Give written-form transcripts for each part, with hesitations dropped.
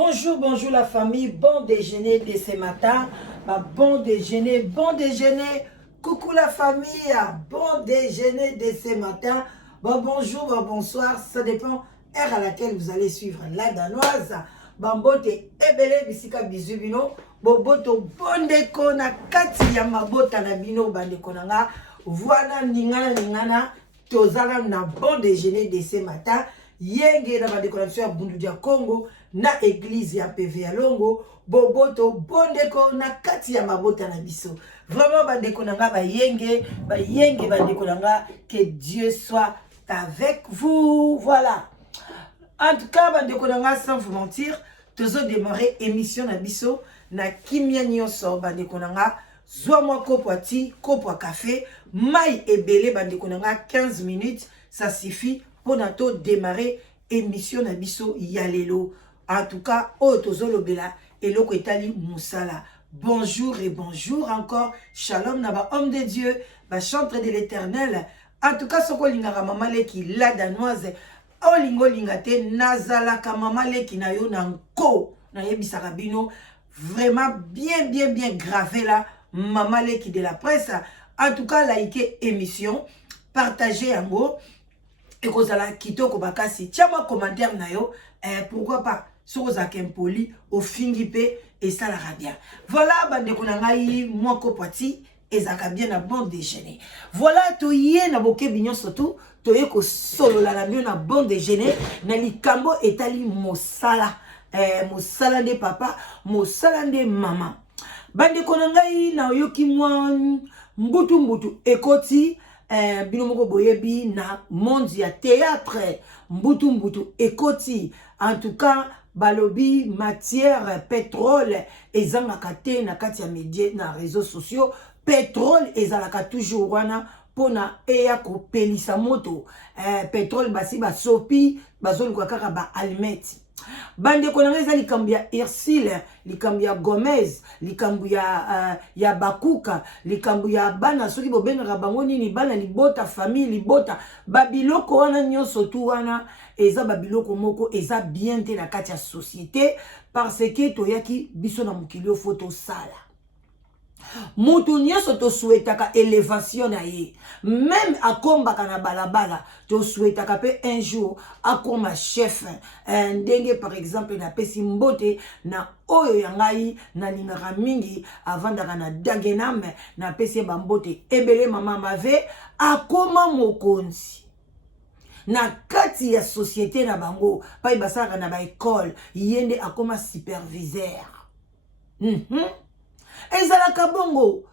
Bonjour, bonjour la famille, bon déjeuner de ce matin. Bon déjeuner. Coucou la famille, bon déjeuner de ce matin. Bonjour, bonsoir, ça dépend heure à laquelle vous allez suivre la danoise. Bote ebele bisika bizubino, boboto bondeko na kati ya mabota na bino bandeko nanga. Voilà ningana tozala na bon déjeuner de ce matin. Yenge na badécoration ya Bundu dia Congo na église ya PV ya Longo boboto bondeko na kati ya mabota na biso. Vraiment bandeko nanga bayenge bandeko nanga, que Dieu soit avec vous. Voilà. En tout cas bandeko nanga, sans vous mentir, tozo démarrer émission na biso na kimia nyonso bandeko nanga. Zwa moi kopo ati, kopo café, mai ebele bandeko nanga 15 minutes, ça suffit pour nato démarrer émission na biso yalelo. En tout cas, tozolo bela eloko etali musala. Bonjour et bonjour encore. Shalom naba homme de Dieu, ba chantre de l'Éternel. En tout cas, soko lingara mama leki la danoise. Olingo lingate nazala ka mama leki na yo nanko na yebisa rabino. Vraiment bien gravé là. Mama leki de la presse. En tout cas, likez émission, partagez en gros. Et que vous allez quitter au bakasi. Tiens moi commentaire na yo. Pourquoi pas sur aux akempoli au fingipe et ça la bien. Voilà bande konangai moi kopati et ça bien à bon déjeuner. Voilà to yé na boke bignon surtout to yé ko solo la mieux na bon déjeuner na likambo etali mosala. Mosala de papa, mosala de maman. Bande konangai na yoki moi mbutu ekoti binomoko boyebi na monde ya théâtre mbutu ekoti. En tout cas balobi matière pétrole ezangaka te na kati ya média na réseaux sociaux. Pétrole ezalaka toujours wana pona eya ko pelisa moto. Pétrole basi basopi bazoluka kaka ba almeti. Bande konanga likambo ya Ursule, likambo ya Gomez, likambo ya Bakuka, likambo ya bana soki bobengaka bango nini bana libota famille libota babiloko wana nyonso tu wana eza babiloko moko eza bien te na kati ya société parce que toyaki biso na mokili photo sala. Mutu nyonso to souhaitaka élévation na ye. Même akombaka na balabala to souhaitaka pe un jour akoma chef. Ndenge par exemple na pesi mbote na oyo yangai na lingaka mingi avandaka na Dagenham na pesi bambote ebele mama mave akoma mokonzi. Na kati ya société na bango pa ibasaka na ba école yende akoma superviseur. Ezalaka bongo.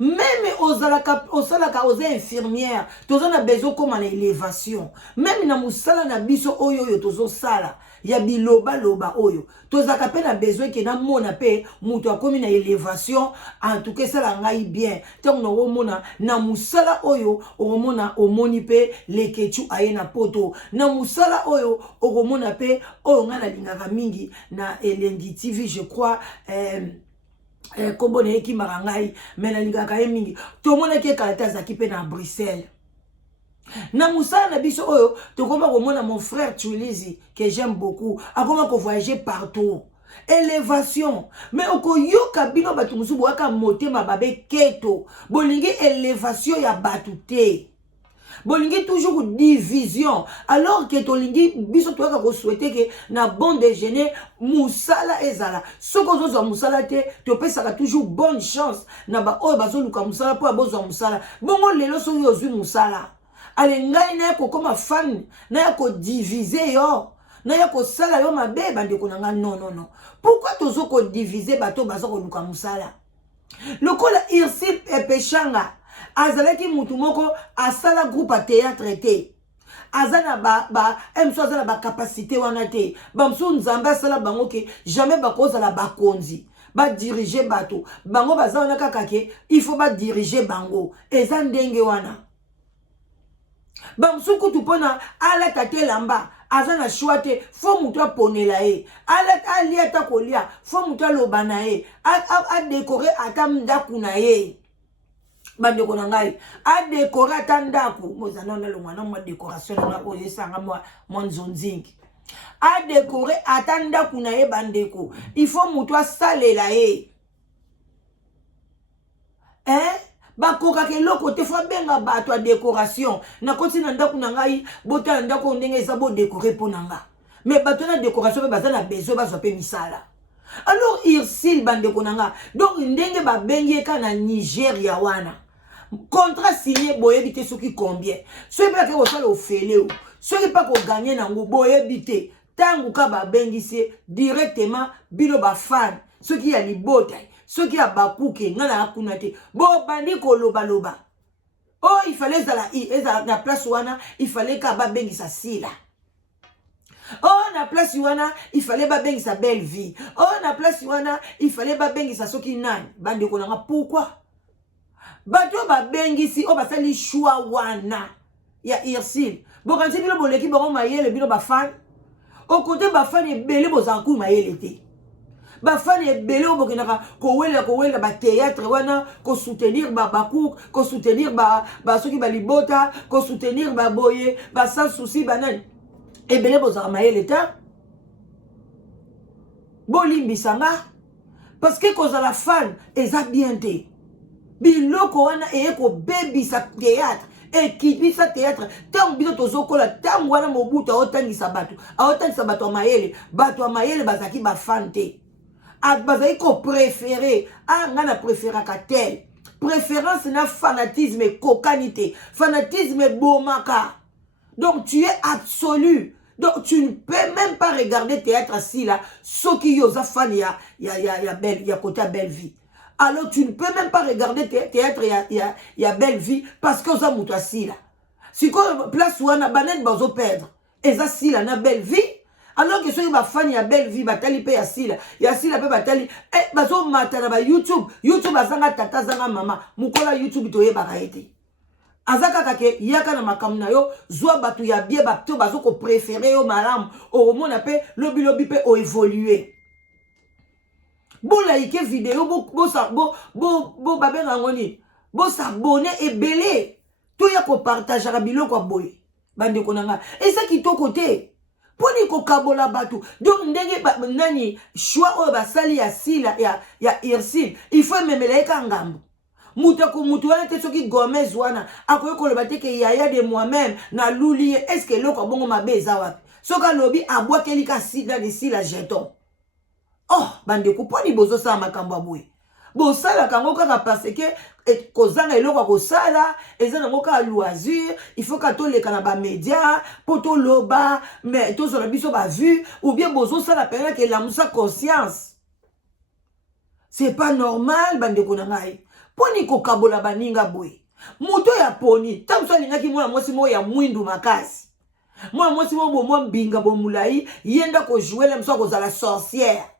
Même osalaka infirmière, tozo na besoin comme en élévation. Même na musala na biso oyo tozo sala, ya biloba loba oyo. Tozaka pe na besoin ke na mona pe mutu akomi na élévation, en tout cas ça la ngai bien. Tant na mona na musala oyo, omona omoni pe lekechu ayena poto. Na musala oyo, omona pe oyo nga na lingaka mingi na Elengi TV, je crois kombo na eki marangai mena lingaka ye mingi to mona ke kalata zaki pe na Bruxelles na musala na biso oyo to koma komona mon frère Tulizi que j'aime beaucoup akoma ko voyager partout élévation mais oko yoka bino batu musubu aka motema babe keto bolingi élévation ya batu te bolingi toujours division alors que tolingi biso toka ko souhaiter que na bon déjeuner musala ezala soko zozo musala te to pesaka toujours bonne chance na ba oyo bazoluka musala po abozo musala bongo lelo so yozwi musala ale ngai na ko koma fan na ko diviser yo na ya ko sala yo mabe bande ko nanga non pourquoi tozo ko diviser bato bazoko luka musala lokola Ursule epeshanga azalaki mutu moko asala groupe à théâtre te azana emso azana ba capacité wana te bamso nzambe asala bango ke jamais bakozala bakonzi ba diriger bato bango bazana kaka ke il faut ba diriger bango eza ndenge wana bamso kutu pona ala tate lamba azana chouate fo mutu aponela ye ala alia ta kolia fo mutu alobana ye a décorer atamda kuna ye bande konangai a décorer atandaku mozana na longwana mo décoration na oyo sanga mo nzonzingi a décoré atanda kuna ye bandeko il faut muto salela ye bakoka ke loko te fo benga bato a décoration na koti na ndako na ngai bota na ndako ndenge eza bo décorer po nanga mais bato na décoration pe baza na besoin bazwa pe misala alors Irsil bandeko nanga donc ndenge ba bengi ka na Nigeria wana contrat signé boyebi te soki combien soki pa ke kosala ofele o soki pa ko gagner nango boyebi te tangu ka ba bengisi directement bino ba fan soki ya libota soki ya bakuke ngana akuna te bo bandi ko loba loba oh il fallait ezala na place wana il fallait ka ba bengisa sila oh na place wana il fallait ba bengisa belle vie oh na place wana il fallait ba bengisa soki nani bandi ko nanga pourquoi bato ba bengisi o basali choix wana ya Irsil bo kanti bino boleki bango mayele bino ba fan au côté ba fan ebele bozanku mayele te ba fan ebele obokinaka kowela ba théâtre wana ko soutenir ba bakouk ko soutenir ba soki ba libota ko soutenir ba boye ba sans souci banani ebele bozaka mayele ta bolimbisanga parce que kozala fan eza bien te biloko wana eko bebisa théâtre ekibisa théâtre tango biso tozokola tango wana mobutu aotangisa bato mayele bazaki bafan te bazali ko préféré nga na préféraka tel préférence na fanatisme kokanité fanatisme bomaka donc tu es absolu donc tu ne peux même pas regarder théâtre si là soki yoza fan ya côté belle vie. Alors tu ne peux même pas regarder théâtre il y a belle vie parce que ça muto asila. Si quoi place où on a banen bazo perdre. Et ça si la na belle vie. Alors que ceux qui ba fan ya belle vie batali pe asila. Ya sila pe batali bazo matana ba YouTube azanga tata zanga mama. Mukola YouTube to yeba kaete. Azaka kake yaka na makamna yo zwa batu ya bie bato bazo ko préférer yo malam au mona pe lobi pe o évoluer. Bon like vidéo bo babenga ngoni bo s'abonner ebele to ya ko partager biloko boye bande konanga et ça qui to côté poni ko kabola batu donc ndenge nani choix o basali ya sila ya Irsil il faut memela ka ngambo mutu wana te soki Gomez wana akoye koloba te ke yaya de moi-même na lulie est-ce que loko bongo mabeza wapi soka lobi abwakeli ka sila de sila jeton. Oh, bande kuponi bozo sa makambo boye. Bo sala kango kaka parce que kozanga eloko ko sala, ezana ngoka loisir, il faut ka to leka na ba média, poto loba, mais to so na biso ba vu ou bien bozo sala pena que la musa conscience. C'est pas normal bande konangai. Poni ko kabola baninga boye. Muto ya poni, tamso lingaki mwana mwasi mo ya mwindu makasi. Mwana mwasi mo bo mbinga bo mulai, yenda ko jouer la mso ko za la sorcière.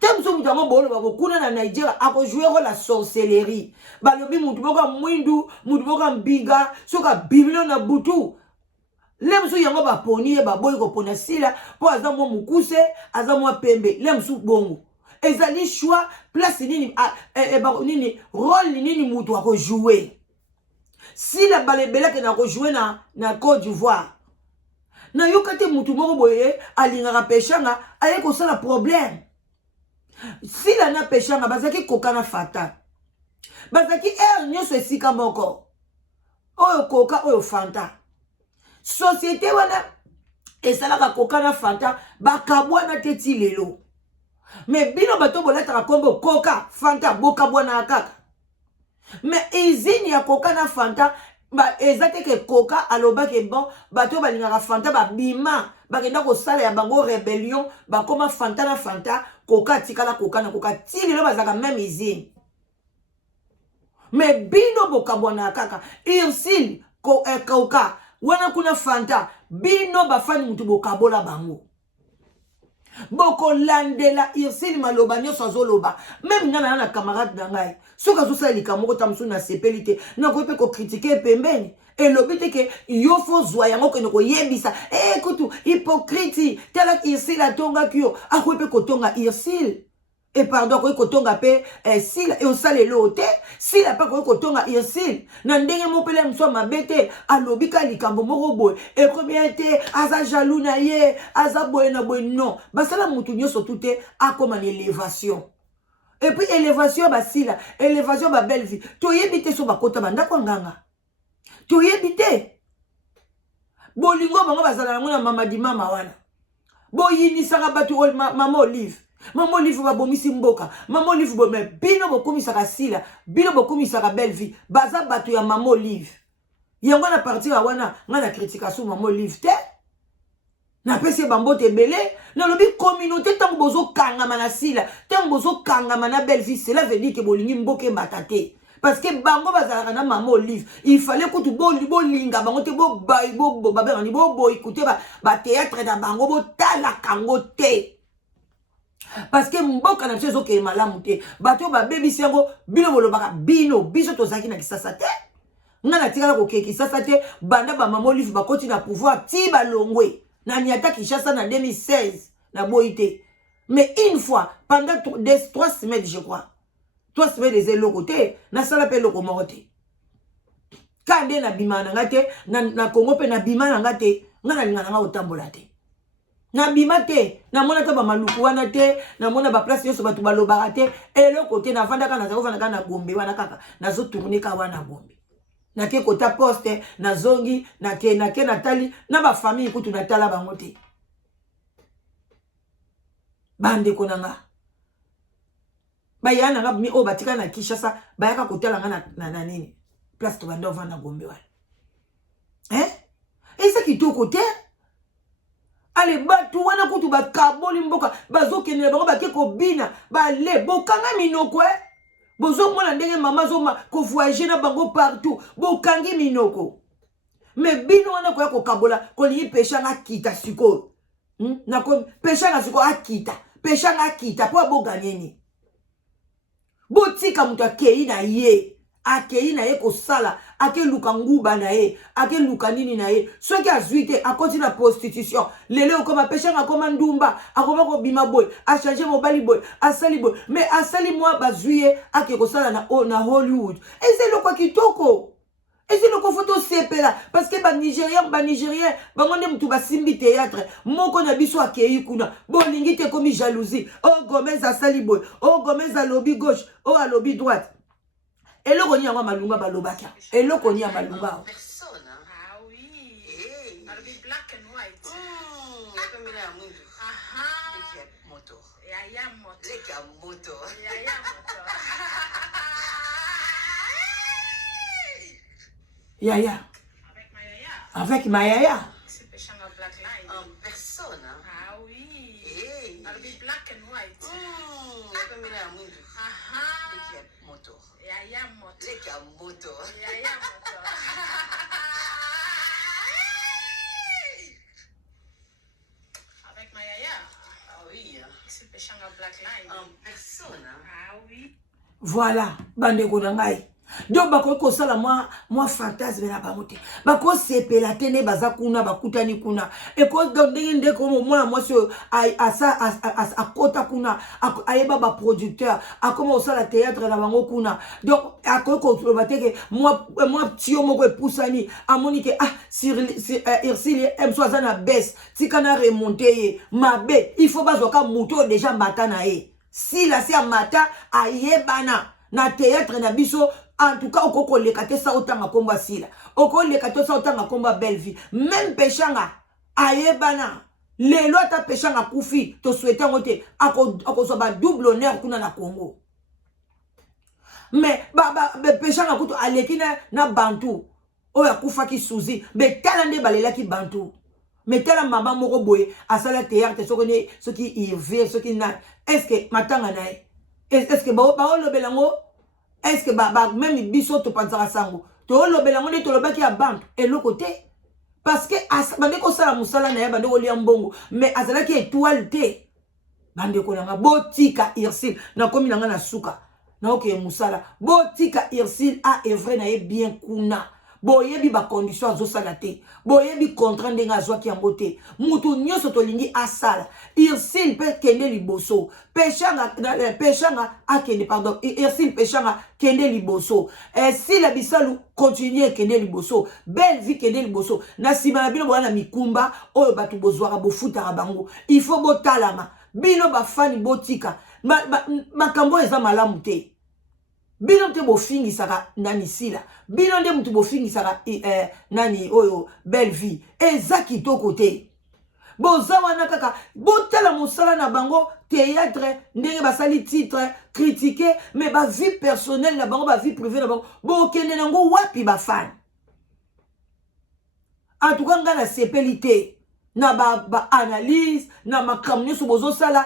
Temso mutango bolo bako kuna na Nigeria ako jouer la sorcellerie. Balobi mutu boka mwindu, mutu boka mbinga, soka bibilo na butu. Lemsu yango ba poni e ba boy ko pona sila, po azamo mukuse, azamo pembe, lemsu bongo. Ezali choix place nini nini rôle nini mutu ako jouer. Si la balebela ke na ko jouer na Côte d'Ivoire. Na yokate mutu moko boye alingaka peshanga aye ko sala problème. Si la na peshanga bazaki kokana fata. Bazaki nyoso esika moko. Oyo koka oyo fanta. Société wana esalaka kokana fanta bakabwana teti lelo. Mais bino bato bolata kombo koka fanta bokabwana kaka. Mais izini ya kokana fanta ba ezate ke koka aloba ke bon bato balingaka fanta ba bima bakenda ko sala ya bango rébellion bakoma fanta na fanta koka tikala koka na koka tilelo bazaka même izini. Mais bino bokabwana kaka Irsil koka wana kuna fanta bino bafani mutu bokabola bango. Boko landela Irsil maloba nyoso azoloba même ngana na camarade dangai soka zo sala likamoko tamsu na sepelite na ko pe ko critiquer pembeni et lobite ke yo fo zwa yango ke ko yebisa écoute hypocrite tela Irsil atonga kyo akope ko tonga Irsil et pardon ko kotonga pe sila e osale lote sila pa ko kotonga irsil na ndenge mopele mso mabete alobika likambo moko boy e combien te aza jaloux na ye aza boy na boy non basala mutu nyoso toute akoma na élévation et puis élévation basila élévation ba belle vie to yebite so bakota banda kwa nganga to yebite bolingo bango bazala na mama di mama wana boyini saka batu mama Olive Maman Olive va bomisi mboka. Maman Olive bomé bino bokumisaka sila, bino bokumisaka belle vie. Baza batu ya Maman Olive. Yango na partir ya wana ngana critication Maman Olive te. Na pese bambote belé, na lobi communauté tango bozo kangama na sila, tango bozo kangama na belle vie, cela veut dire que bolingi mboke batate. Parce que bango bazalaka na Maman Olive, il fallait que tu bo linga bango te bo bayi bo babé ni bo écouter ba théâtre na bango bo tala kango te. Parce que mboka na biso ke malamu te bato ba baby sengo bino bolobaka bino biso tozaki na kisasa te ngana tikala ko ke kisasa te banda ba Maman Olive ba koti na pouvoir ti ba longwe na niata Kinshasa na 2016 na boité mais une fois pendant 3 semaines je crois 3 semaines des lokoté na sala pe loko moté kande na bima na ngate na Congo pe na bima na ngate ngana lingana nga otambola te na bima te na mona ta ba maluku wana te na mona ba place yoso batu balobaka te eloko te na vandaka na zako vandaka na Gombe wana kaka nazo tourner ka wana Gombe na ke kota poste na zongi na ke na tali na ba famille kutu na tala bango te bande konanga ba yana nga mi o batika na Kinshasa ba yaka kotala nga na nini place to banda vanda Gombe wana esa kitoko te. Allez, batu wana kutu ba kaboli mboka bazo kenela bango bake ko bina ba le bokanga minoko bozo mona ndenge mama zoma ko voyager na bango partout bokangi minoko mais bino wana ko ya ko kabola ko li pesha nga kita siko na ko pesha nga siko akita pesha nga kita po bo ganyeni botika mutu akei na ye akei na ye ko sala ake luka nguba na ye ake luka nini na ye soki azuite akoti na prostitution lele okoma pesha nga koma ndumba akoma ko bima boy a changer mobali boy asali boy mais asali moi bazuye ake ko sala na Hollywood et c'est le quoi kitoko et c'est le ko photo sepela parce que ba Nigérien bango ne mutu ba simbi théâtre moko na biso akei kuna bolingi te komi jalousie oh Gomez asali boy oh Gomez a lobby gauche oh a lobby droite. Et le roni a malunga balobaka. Et le roni a malunga. Personne. Ah oui. Hey. Black and white. Comme il a moto. Aha. Moto. Yaya moto. Leka moto. Yaya moto. Yaya. Avec ma yaya. Avec ma yaya. C'est péchant à black line. En personne. Ah oui. Hey. Black and white. Comme il a moto. Aha. Leka moto. Yaya moto. Leka moto. Yaya moto. Avec ma yaya. Ah oui. C'est péchant à black line. En personne. Ah oui. Voilà. Bande konangai. Donc bako ko sala moi fantasme na bangote bako sepela tene baza kuna bakutani kuna et ko ndenge ko moi so akota kuna ayeba ba producteur akoma osala théâtre na bango kuna donc akoko ko bateke moi tio moko epusani amoni ke sur Irsil M60 na baisse tikana remonter mabe il faut bazoka muto déjà matana si la si mata ayebana na théâtre na biso. En tout cas, au le kate sa otanga komba sila. Oko le kate sa otanga komba belle vie. Même pechanga ayebana. Le loi ta pechanga kufi to souhaiter ngote ako so ba double honneur kuna na Congo. Mais pechanga kuto alekina na bantu. Oya kufa ki suzi. Mais talande balela ki bantu. Mais tala mama moko boye asala théâtre ce qui y vient ce qui na. Est-ce que matanga nae? Est-ce que ba lo belango? Est-ce que même biso to panzara sango to lobela ngone to lobaki ya banque et le côté parce que bande ko sala musala na ya bande ko lia mbongo mais azala ki étoile te bande ko nga botika Irsil na komi nga na suka na oke musala botika Irsil a evre na ye bien kuna boyebi ba condition azosala te boyebi contrat ndenga azwaki yango te mutu nyonso tolingi asala Irsil pe kende liboso peshanga akende pardon Irsil peshanga kende liboso Sila Bisalu continue kende liboso belle vie kende liboso na sima na bino bwana mikumba oyo batu bozwaka bofutaka bango il faut botalama bino bafani botika makambo eza malamu te bino te bofingisaka nani Sila bino nde mutu bofingisaka nani oyo belle vie eza kitoko te boza wana kaka botala mosala na bango théâtre ndenge basali titre critiquer mais ba vie personnelle na bango ba vie privée na bango bokende nango wapi bafani en tout cas nga na sepelité na ba analyse na makambo nyonso bozosala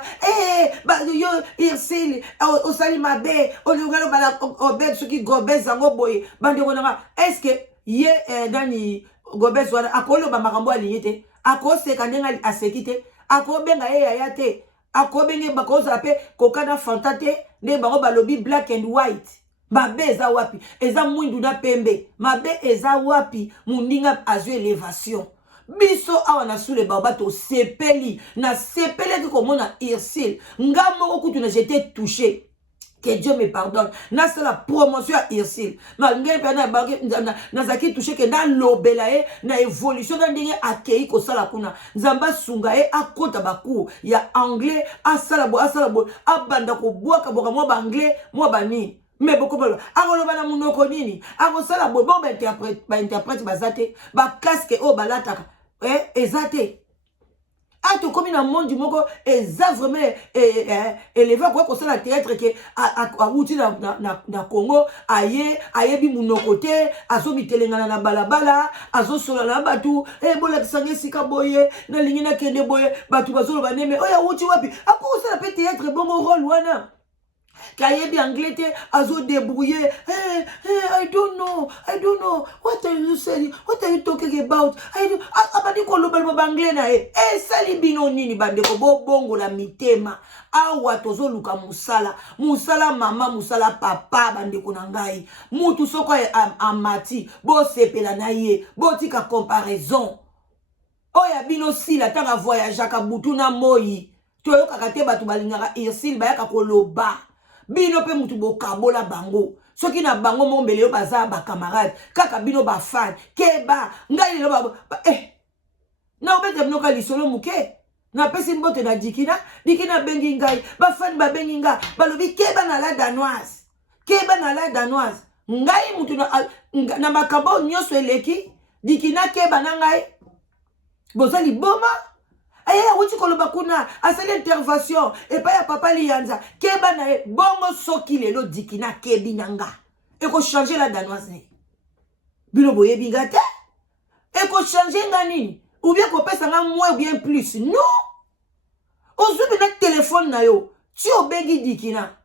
yo Irsil osali mabe olingalo bala obed soki gobez yango boye bandeko nanga est-ce que ye nani gobez wana akoloba makambo alingi te akoseka ndenga aseki te akobenga ye yaya te akobenge bakozala pe kokana fanta te nde bango balobi black and white mabe eza wapi eza mwindu na pembe mabe eza wapi mundinga azwi élévation biso awa na sule babato sepeli na sepeli komona Irsil ngamo kutu na j'étais touché que Dieu me pardonne na c'est la promotion à Irsil malgré na zaki touché que na lobela na évolution na ndenge akei ko sala kuna nzamba sunga akota baku ya anglais asala bo abanda ko boaka boka mo ba anglais mo ba ni mais beaucoup de agoloba na munoko nini agosala bo ba interprète bazate ba casque o balataka ezate ato komi na monde du moko eza vraiment élevé quoi que la théâtre que a outi na Congo ayebi munoko te azo bitelengana na balabala azo sola na batu bola sange sika boye na lingi na kende boye batu bazolo baneme oya outi wapi ako sala pe théâtre bongo rôle wana kayebi anglais te azo débrouiller I don't know what are you saying, what are you talking about abadi ko loba ba anglais na sali bino nini bandeko bongo la mitema awa tozo luka musala mama musala papa bandeko na ngai mutu soko amati bo sepela na ye botika comparaison oya bino Sila tanga voyage aka butu na moyi toyoka kate batu balingaka Irsil bayaka koloba bino pe mutu bokabola bango soki na bango mombele yo baza ba camarade kaka bino ba fan keba ngai lo ba na obete bino ka lisolo muke na pesi mbote na dikina bengi ngai ba fan ba bengi nga balobi keba na la danoise ngai mutu na makambo nyoso eleki dikina keba na ngai bozali boma aya wuti koloba kuna asali intervention et pas ya papa lianza keba na bongo soki lelo dikina kebi nanga e ko changer la danoise ne bino boye binga te e ko changer ngani ou bien ko pesa nga moins ou bien plus non ozubi na téléphone na yo ti obengi dikina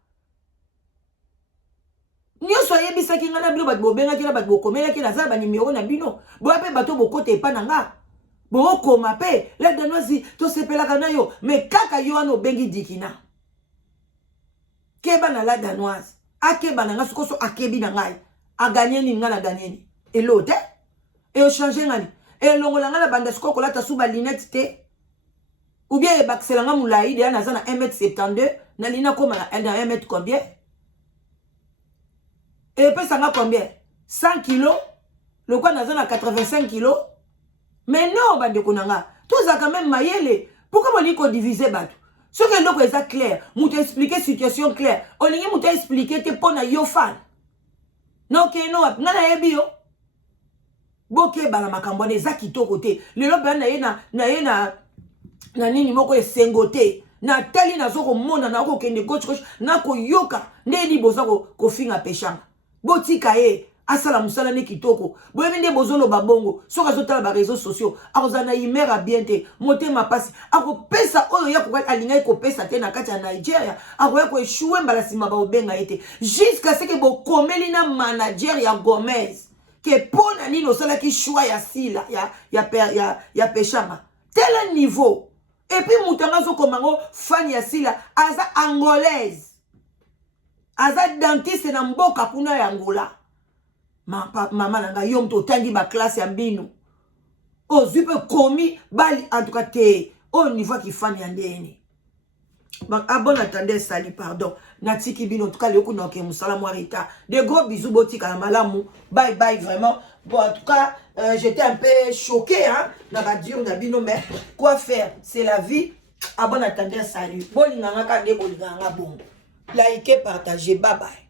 nyoso ayebisaki nga na bino bato bobengaki na bato bokomelaki na za ba numéro na bino boya pe bato bokote epa na nga boko mape la danoisi to sepelaka na yo mais kaka yo ano bengi dikina keba na la danoise akeba na nga sokoso akebi na ngai aganye ni nga na ganyeni elote e o changer ngani e longola nga na banda sikoko la tasuba linette te ou bien e baksela nga mulai de na za na 1m72 na lina koma na 1m combien e pesa nga combien 100 kg le quoi na za na 85 kg. Mais non, bande konanga. Tout ça quand même mayele. Pourquoi on dit qu'on divise batu? Ce que l'autre est clair, nous t'expliquer situation claire. On dit nous t'expliquer te pona yo fan. Non que non, ngana ebio. Boke bana makambo za kitoko te. Lelo ba na nini moko esengote. Na tali na zoko mona na ko kende gauche na ko yoka ndeni boza ko finga peshanga. Botika asala musala ne kitoko boye nde bozolo babongo soka zotala ba réseaux sociaux akozana imera bien te motema pasi akopesa oyo ya ko alinga ko pesa te na kati ya Nigeria akoya ko échouer mbala sima ba obenga ete jusqu'à ce que bo komeli na manager ya Gomez que pona nino sala ki choix ya Sila ya peshama tel niveau et puis mutanga zo komango fan ya Sila aza angolaise aza dentiste na mboka kuna ya Angola. Maman nanga yom to tangi ba classe ya mbino. Oh, zupe komi bali en tout cas te au niveau qui fan yandeni. Donc bon attendez sali pardon. Natiki bino en tout cas le coup donc musala moirita. De gros bisous botika malamu. Bye bye vraiment. Bon en tout cas j'étais un peu choqué hein na ba dire na bino mais quoi faire? C'est la vie. Bon attendez salut. Bon linganga ka de bon linganga bon. Likez, partagez. Bye bye.